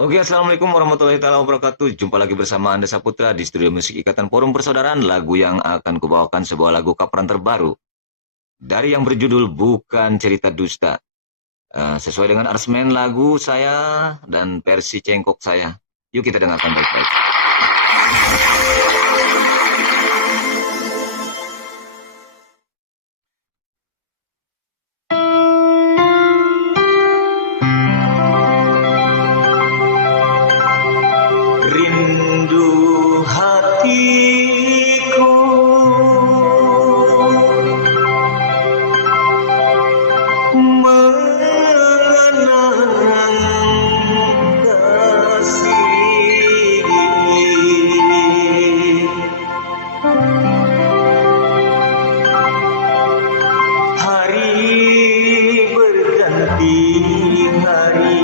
Oke, assalamualaikum warahmatullahi taala wabarakatuh. Jumpa lagi bersama Anda Saputra di studio musik Ikatan Forum Persaudaraan. Lagu yang akan kubawakan sebuah lagu kaparan terbaru dari yang berjudul Bukan Cerita Dusta. Sesuai dengan aransemen lagu saya dan versi cengkok saya. Yuk kita dengarkan baik-baik. Rindu hatiku mengenang kasih, hari berganti hari,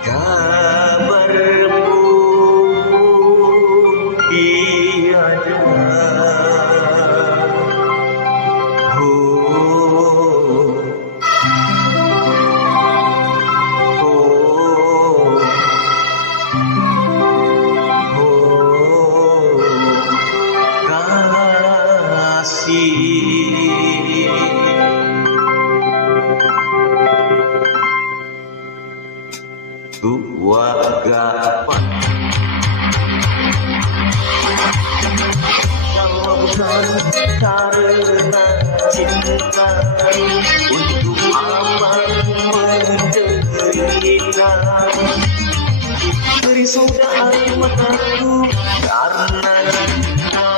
kabarmu tiada. Oh, oh, oh, kasih. Tua gapan kalau bukan karena cinta, untuk apa menderita? Beri sudah air mataku karena cinta,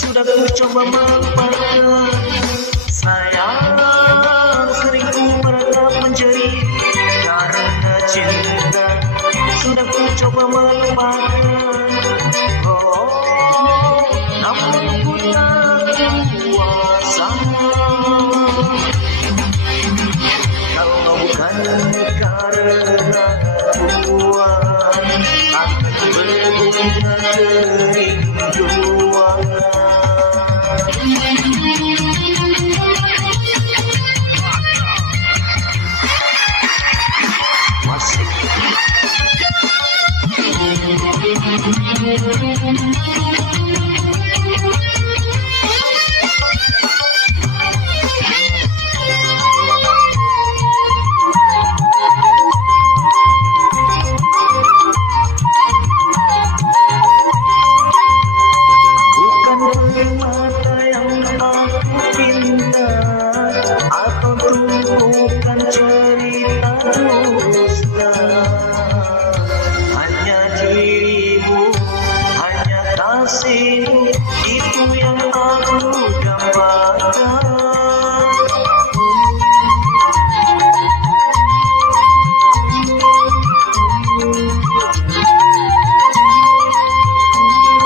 sudah ku coba melupakan. Sayang, sering ku meratap menjerit karena cinta, sudah ku coba melupakan. Oh, namun ku tak kuasa. Kalau bukan karena Tuhan, aku berbunga kerinduan. Masih bukan permata yang aku cinta, atau bukan cerita dusta. Hanya dirimu, hanya kasihmu, itu yang aku dambakan.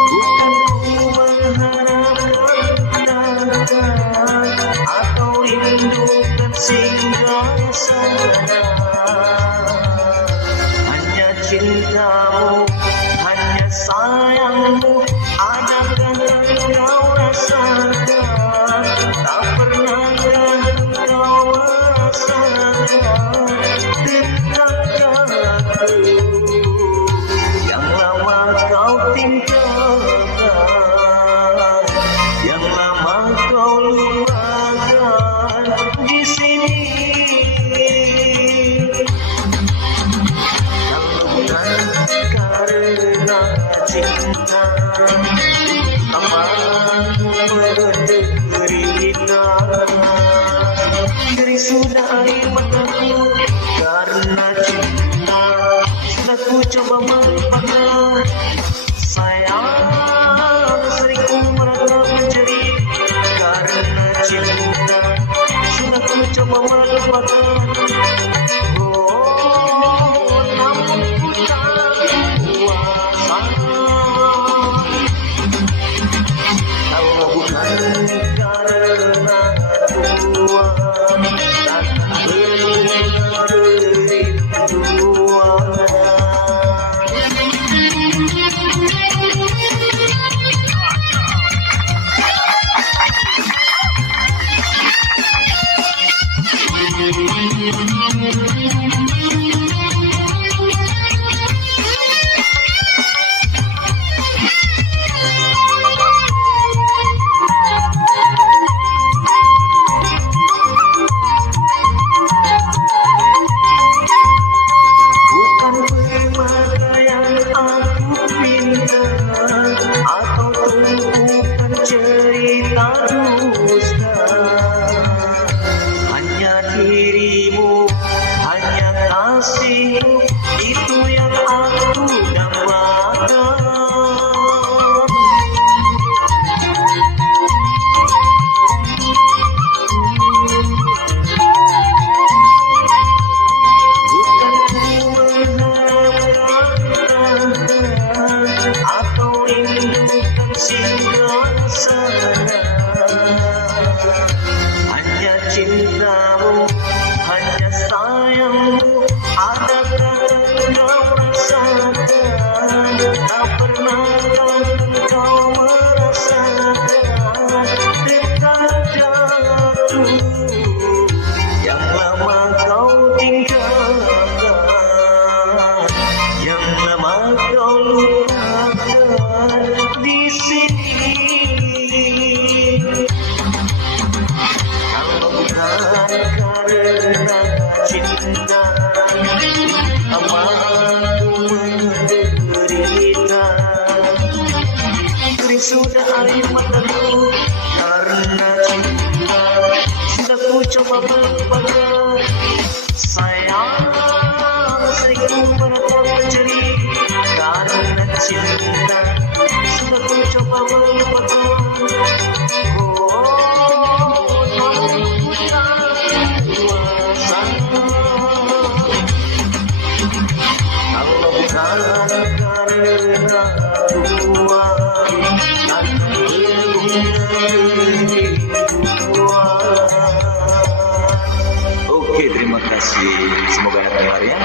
Bukan ku mengharapkan datang atau rindukan singgah sana. Hanya cintamu, hanya sayangmu, adakan kau rasakan. Tak pernahkah kau rasakan dekat aku yang lama kau tinggalkan, yang lama kau lupakan di sini. Kalau bukan karena cinta, apa menderita? Dari sudah air mataku karena cinta, sudah ku coba melupakan. Sayang, sering ku meratap menjerit karena cinta, sudah ku coba melupakan. Oh, namun ku tak kuasa. Kalau bukan karena Tuhan, takkan benar kerinduan. cintamu, hanya sayangmu. Adakah kau rasakan, tak pernahkah kau merasakan dekat jatuh yang lama kau tinggalkan, yang lama kau lupakan di sini. Kalau bukan karena cinta, aku menderita. Kering sudah air mataku karena cinta. Sudah ku coba melupakan, sayang, sering ku beratap mencari karena cinta. Sudah ku coba melupakan, kalau bukan karena Tuhan, Oke, terima kasih. Semoga enak ya.